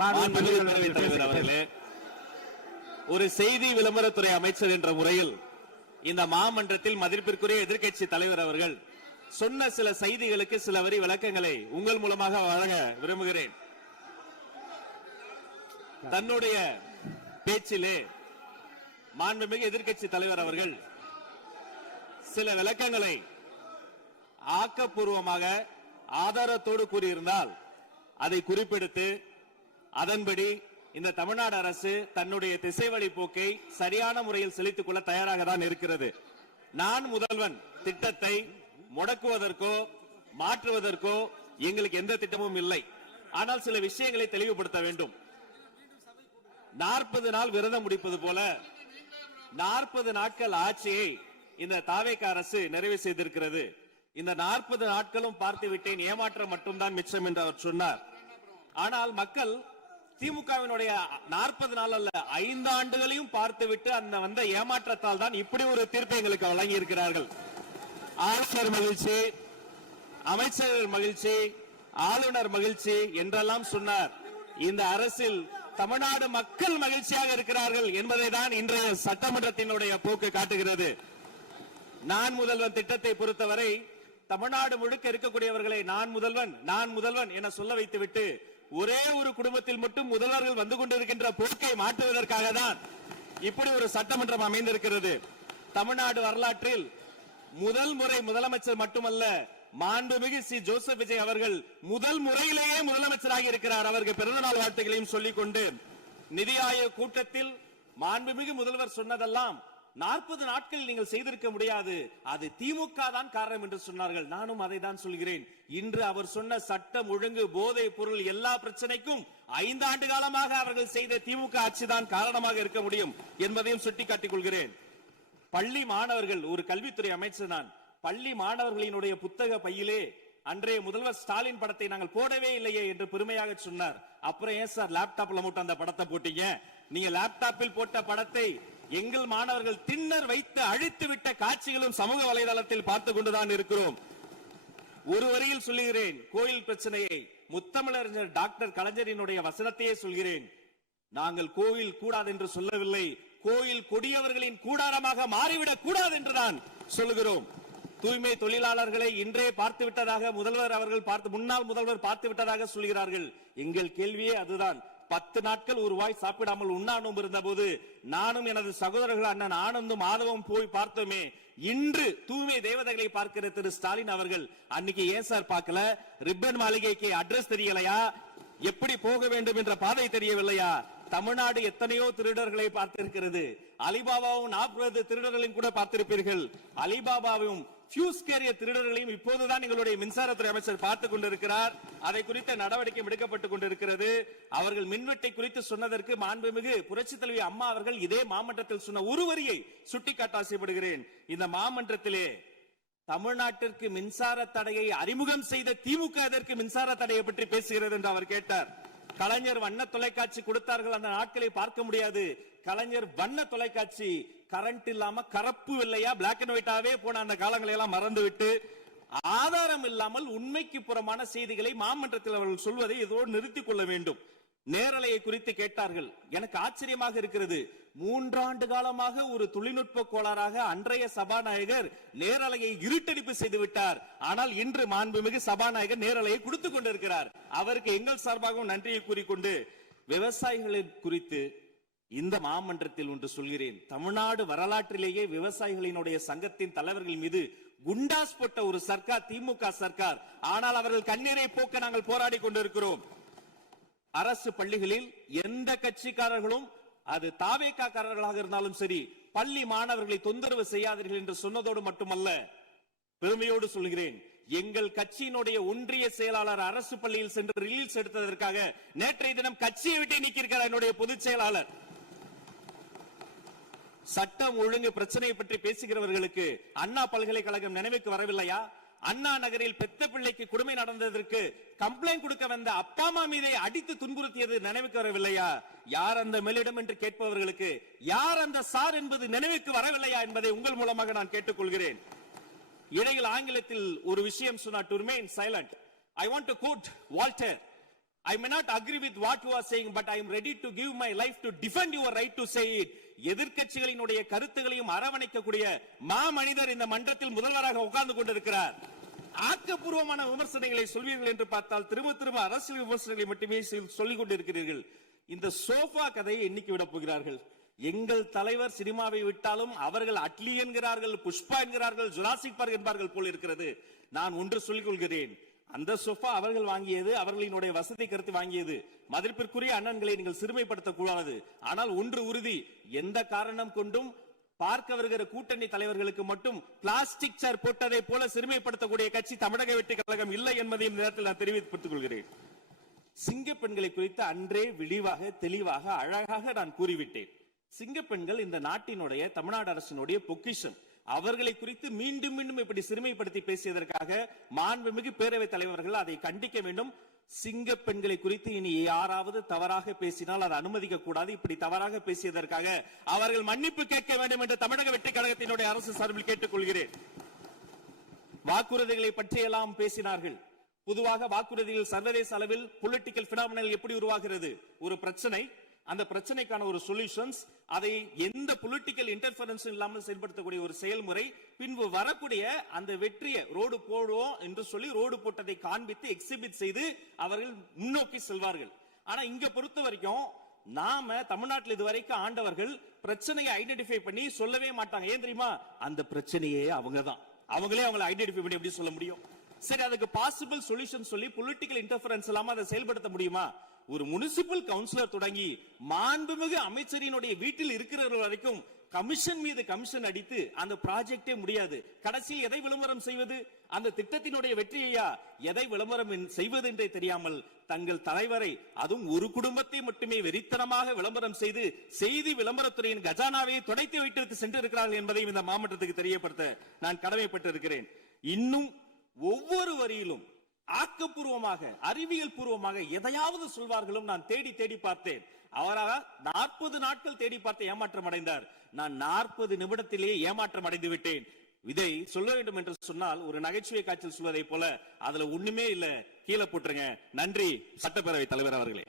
தலைவர் அவர்களே, ஒரு செய்தி விளம்பரத்துறை அமைச்சர் என்ற முறையில் இந்த மாமன்றத்தில் மதிப்பிற்குரிய எதிர்க்கட்சி தலைவர் அவர்கள் சொன்ன சில செய்திகளுக்கு சில வரி விளக்கங்களை உங்கள் மூலமாக வழங்க விரும்புகிறேன். தன்னுடைய பேச்சிலே மாண்புமிகு எதிர்க்கட்சி தலைவர் அவர்கள் சில விளக்கங்களை ஆக்கப்பூர்வமாக ஆதாரத்தோடு கூறியிருந்தால் அதை குறிப்பெடுத்து அதன்படி இந்த தமிழ்நாடு அரசு தன்னுடைய திசைவழி போக்கை சரியான முறையில் செலுத்திக் கொள்ள தயாராக தான் இருக்கிறது. நான் முதல்வன் திட்டத்தை முடக்குவதற்கோ மாற்றுவதற்கோ எங்களுக்கு எந்த திட்டமும் இல்லை. ஆனால் சில விஷயங்களை தெளிவுபடுத்த வேண்டும். 40 நாள் விரதம் முடிப்பது போல 40 நாட்கள் ஆட்சியை இந்த தாவேக அரசு நிறைவு செய்திருக்கிறது. இந்த 40 நாட்களும் பார்த்து விட்டேன், ஏமாற்றம் மட்டும்தான் மிச்சம் என்று அவர் சொன்னார். ஆனால் மக்கள் திமுகவினுடைய 40 நாள் அல்ல 5 ஆண்டுகளையும் பார்த்துவிட்டு அந்த வந்த ஏமாற்றத்தால் தான் இப்படி ஒரு தீர்ப்பை எங்களுக்கு வழங்கி இருக்கிறார்கள். ஆளுநர் மகிழ்ச்சி, அமைச்சர்கள் மகிழ்ச்சி, ஆளுநர் மகிழ்ச்சி என்றெல்லாம் சொன்னார். இந்த அரசில் தமிழ்நாடு மக்கள் மகிழ்ச்சியாக இருக்கிறார்கள் என்பதை தான் இன்றைய சட்டமன்றத்தினுடைய போக்கு காட்டுகிறது. நான் முதல்வன் திட்டத்தை பொறுத்தவரை தமிழ்நாடு முழுக்க இருக்கக்கூடியவர்களை நான் முதல்வன் என சொல்ல வைத்துவிட்டு ஒரே ஒரு குடும்பத்தில் மட்டும் முதல்வர்கள் வந்து கொண்டிருக்கின்ற போக்கை மாற்றுவதற்காக தான் இப்படி ஒரு சட்டமன்றம் அமைந்திருக்கிறது. தமிழ்நாடு வரலாற்றில் முதல் முறை முதலமைச்சர் மட்டுமல்ல, மாண்புமிகு சி ஜோசப் விஜய் அவர்கள் முதல் முறையிலேயே முதலமைச்சராக இருக்கிறார். அவருக்கு பிறந்தநாள் வாழ்த்துக்களையும் சொல்லிக் கொண்டு, நிதி ஆயோக் கூட்டத்தில் மாண்புமிகு முதல்வர் சொன்னதெல்லாம் 40 நாட்கள் நீங்கள் செய்திருக்க முடியாது, அது திமுக தான் காரணம் என்று சொன்னார்கள். நானும் அதை தான் சொல்கிறேன். இன்று அவர் சொன்ன சட்டம் ஒழுங்கு, போதை பொருள் எல்லா பிரச்சனைக்கும் 5 ஆண்டு காலமாக அவர்கள் செய்த திமுக ஆட்சி தான் காரணமாக இருக்க முடியும் என்பதையும் சுட்டிக்காட்டிக் கொள்கிறேன். பள்ளி மாணவர்கள், ஒரு கல்வித்துறை அமைச்சர் நான், பள்ளி மாணவர்களினுடைய புத்தக பையிலே அன்றைய முதல்வர் ஸ்டாலின் படத்தை நாங்கள் போடவே இல்லையே என்று பெருமையாக சொன்னார். அப்புறம் ஏன் சார் லேப்டாப்ல மட்டும் அந்த படத்தை போட்டீங்க? நீங்க லேப்டாப்பில் போட்ட படத்தை எங்கள் மாணவர்கள் திண்ணர் வைத்து அழித்து விட்ட காட்சிகளும் சமூக வலைதளத்தில் பார்த்து கொண்டுதான் இருக்கிறோம். ஒரு வரியில் சொல்லுகிறேன், கோயில் பிரச்சனையை முத்தமிழறிஞர் டாக்டர் கலைஞரினுடைய வசனத்தையே சொல்கிறேன். நாங்கள் கோயில் கூடாது என்று சொல்லவில்லை, கோயில் கொடியவர்களின் கூடாரமாக மாறிவிடக் கூடாது என்றுதான் சொல்லுகிறோம். தூய்மை தொழிலாளர்களை இன்றே பார்த்து விட்டதாக முதல்வர் அவர்கள் முன்னாள் முதல்வர் பார்த்து விட்டதாக சொல்கிறார்கள். எங்கள் கேள்வியே அதுதான். 10 நாட்கள் ஒரு வாய் சாப்பிடாமல் உண்ணாநோம்பு இருந்த போது நானும் எனது சகோதரர்கள் அண்ணன் ஆனந்தும் ஆதவும் போய் பார்த்தோமே. இன்று தூய்மை தேவதைகளை பார்க்கிற திரு ஸ்டாலின் அவர்கள் அன்னைக்கு ஏன் சார் பார்க்கல? ரிப்பன் மாளிகைக்கு அட்ரஸ் தெரியலையா? எப்படி போக வேண்டும் என்ற பாதை தெரியவில்லையா? தமிழ்நாடு எத்தனையோ திருடர்களை பார்த்திருக்கிறது. அலிபாபாவும் 40 திருடர்களையும் கூட பார்த்திருப்பீர்கள். அலிபாபாவும் ஃபியூஸ் கேரிய திருடர்களையும் இப்போதுதான் எங்களுடைய மின்சாரத்துறை அமைச்சர் பார்த்துக் கொண்டிருக்கிறார். அதை குறித்த நடவடிக்கை எடுக்கப்பட்டுக் கொண்டிருக்கிறது. அவர்கள் மின்வெட்டை குறித்து சொன்னதற்கு மாண்புமிகு புரட்சி தலைவி அம்மா அவர்கள் இதே மாமன்றத்தில் சொன்ன ஒரு வரியை சுட்டிக்காட்ட ஆசைப்படுகிறேன். இந்த மாமன்றத்திலே தமிழ்நாட்டிற்கு மின்சார தடையை அறிமுகம் செய்த திமுக எதற்கு மின்சார தடையை பற்றி பேசுகிறது என்று அவர் கேட்டார். கலைஞர் வண்ண தொலைக்காட்சி கொடுத்தார்கள், அந்த நாட்களை பார்க்க முடியாது. கலைஞர் வண்ண தொலைக்காட்சி கரண்ட் இல்லாம கரப்பு இல்லையா, பிளாக் அண்ட் ஒயிட்டாவே போன அந்த காலங்களை எல்லாம் மறந்துவிட்டு ஆதாரம் இல்லாமல் உண்மைக்கு புறமான செய்திகளை மாமன்றத்தில் அவர்கள் சொல்வதை இதோடு நிறுத்திக் கொள்ள வேண்டும். நேரலையை குறித்து கேட்டார்கள். எனக்கு ஆச்சரியமாக இருக்கிறது. 3 ஆண்டு காலமாக ஒரு தொழில்நுட்ப கோளாறாக அன்றைய சபாநாயகர் நேரலையை இருட்டடிப்பு செய்து விட்டார். ஆனால் இன்று மாண்புமிகு சபாநாயகர் நேரலையை கொடுத்துக் கொண்டிருக்கிறார். அவருக்கு எங்கள் சார்பாகவும் நன்றியை கூறிக்கொண்டு, விவசாயிகளின் குறித்து இந்த மாமன்றத்தில் ஒன்று சொல்கிறேன். தமிழ்நாடு வரலாற்றிலேயே விவசாயிகளினுடைய சங்கத்தின் தலைவர்கள் மீது குண்டாஸ் போட்ட ஒரு சர்க்கார் திமுக சர்க்கார். ஆனால் அவர்கள் கண்ணீரை போக்க நாங்கள் போராடி கொண்டிருக்கிறோம். அரசு பள்ளிகளில் எந்த கட்சிக்காரர்களும், அது தாவேகாரர்களாக இருந்தாலும் சரி, பள்ளி மாணவர்களை தொந்தரவு செய்யாதீர்கள் என்று சொன்னதோடு மட்டுமல்ல, பெருமையோடு சொல்கிறேன், எங்கள் கட்சியினுடைய ஒன்றிய செயலாளர் அரசு பள்ளியில் சென்று ரீல்ஸ் எடுத்ததற்காக நேற்றைய தினம் கட்சியை விட்டு நீக்கியிருக்கிறார் என்னுடைய பொதுச் செயலாளர். சட்டம் ஒழுங்கு பிரச்சனையை பற்றி பேசுகிறவர்களுக்கு அண்ணா பல்கலைக்கழகம் நினைவுக்கு வரவில்லையா? அண்ணா நகரில் பெத்த பிள்ளைக்கு கொடுமை நடந்ததற்கு கம்ப்ளைண்ட் கொடுக்க வந்த அப்பா அம்மா மீதை அடித்து துன்புறுத்தியது நினைவுக்கு வரவில்லையா? யார் அந்த மேலிடம் என்று கேட்பவர்களுக்கு யார் அந்த சார் என்பது நினைவுக்கு வரவில்லையா என்பதை உங்கள் மூலமாக நான் கேட்டுக்கொள்கிறேன். இடையில் ஆங்கிலத்தில் ஒரு விஷயம் சொன்னார், to remain silent. I want to quote Walter. I may not agree with what you are saying, but I am ready to give my life to defend your right to say it. எதிர்க்கட்சிகளினுடைய கருத்துகளையும் அரவணைக்கக்கூடிய மாமனிதர் இந்த மன்றத்தில் முதல்வராக உட்கார்ந்து கொண்டிருக்கிறார். ஆக்கப்பூர்வமான விமர்சனங்களை சொல்வீர்கள் என்று பார்த்தால் திரும்ப அரசியல் விமர்சனங்களை மட்டுமே சொல்லிக் கொண்டிருக்கிறீர்கள். இந்த சோஃபா கதையை என்னைக்கு விட போகிறார்கள்? எங்கள் தலைவர் சினிமாவை விட்டாலும் அவர்கள் அட்லி என்கிறார்கள், புஷ்பா என்கிறார்கள், ஜுராசிக் பார்க் என்பார்கள் போல் இருக்கிறது. நான் ஒன்று சொல்லிக் கொள்கிறேன், அந்த சோஃபா அவர்கள் வாங்கியது, அவர்களினுடைய வசதி கருத்து வாங்கியது. மதிப்பிற்குரிய அண்ணன்களை நீங்கள் சிறுமைப்படுத்தக் கூடாது. ஆனால் ஒன்று உறுதி, எந்த காரணம் கொண்டும் பார்க்க வருகிற கூட்டணி தலைவர்களுக்கு மட்டும் பிளாஸ்டிக் சேர் போட்டதை போல சிறுமைப்படுத்தக்கூடிய கட்சி தமிழக வெற்றி கழகம் இல்லை என்பதையும் நேரத்தில் நான் தெரிவித்துக் கொள்கிறேன். சிங்க பெண்களை குறித்து அன்றே விழிவாக தெளிவாக அழகாக நான் கூறிவிட்டேன். சிங்க பெண்கள் இந்த நாட்டினுடைய தமிழ்நாடு அரசினுடைய பொக்கிஷம். அவர்களை குறித்து மீண்டும் மீண்டும் இப்படி சிறுமைப்படுத்தி பேசியதற்காக மாண்புமிகு பேரவைத் தலைவர்கள் அதை கண்டிக்க வேண்டும். சிங்க பெண்களை குறித்து இனி யாராவது தவறாக பேசினால் அதை அனுமதிக்க கூடாது. இப்படி தவறாக பேசியதற்காக அவர்கள் மன்னிப்பு கேட்க வேண்டும் என்று தமிழக வெற்றி கழகத்தினுடைய அரசு சார்பில் கேட்டுக் கொள்கிறேன். வாக்குறுதிகளை பற்றியெல்லாம் பேசினார்கள். பொதுவாக வாக்குறுதிகள் சர்வதேச அளவில் பொலிட்டிக்கல் பினாமினல் எப்படி உருவாகிறது? ஒரு பிரச்சனை, அந்த பிரச்சனைக்கான ஒரு சொல்யூஷன்ஸ், அதை எந்த பொலிட்டிக்கல் இன்டர்ஃபரன்ஸ் இல்லாமல் செயல்படுத்தக்கூடிய ஒரு செயல்முறை, பின்பு வரக்கூடிய அந்த வெற்றியை ரோடு போடுவோம் என்று சொல்லி ரோடு போட்டதை காண்பித்து எக்ஸிபிட் செய்து அவர்கள் முன்னோக்கி செல்வார்கள். ஆனா இங்க பொறுத்த வரைக்கும் நாம தமிழ்நாட்டில் இதுவரைக்கும் ஆண்டவர்கள் பிரச்சனையை ஐடென்டிஃபை பண்ணி சொல்லவே மாட்டாங்க. ஏன் தெரியுமா? அந்த பிரச்சனையே அவங்கதான், அவங்களே அவங்களை ஐடென்டிஃபை பண்ணி எப்படி சொல்ல முடியும்? சரி, அதுக்கு பாசிபிள் சொல்யூஷன் சொல்லி பொலிட்டிக்கல் இன்டர்ஃபரன்ஸ் இல்லாம அதை செயல்படுத்த முடியுமா? ஒரு முனிசிபல் கவுன்சிலர் தொடங்கி மாண்புமிகு அமைச்சரினுடைய வீட்டில் இருக்கிறவர்கள் வரைக்கும் கமிஷன் மீது கமிஷன் அடித்து அந்த ப்ராஜெக்டே முடியாது. கடைசியில் எதை விளம்பரம் செய்வது? அந்த திட்டத்தினுடைய வெற்றியையா? எதை விளம்பரம் செய்வது என்றே தெரியாமல் தங்கள் தலைவரை, அதுவும் ஒரு குடும்பத்தை மட்டுமே வெறித்தனமாக விளம்பரம் செய்து செய்தி விளம்பரத்துறையின் கஜானாவை துடைத்து வைத்திருத்து சென்றிருக்கிறார்கள் என்பதையும் இந்த மாவட்டத்துக்கு தெரியப்படுத்த நான் கடமைப்பட்டிருக்கிறேன். இன்னும் ஒவ்வொரு வரியிலும் ஆக்கப்பூர்வமாக அறிவியல் பூர்வமாக எதையாவது சொல்வார்களும் நான் தேடி தேடி பார்த்தேன். அவராக 40 நாட்கள் தேடி பார்த்து ஏமாற்றம் அடைந்தார். நான் 40 நிமிடத்திலேயே ஏமாற்றம் அடைந்து விட்டேன். இதை சொல்ல வேண்டும் என்று சொன்னால் ஒரு நகைச்சுவை காட்சியில் சொல்வதை போல அதுல ஒண்ணுமே இல்ல, கீழே போட்டுருங்க. நன்றி சட்டப்பேரவை தலைவர் அவர்களே.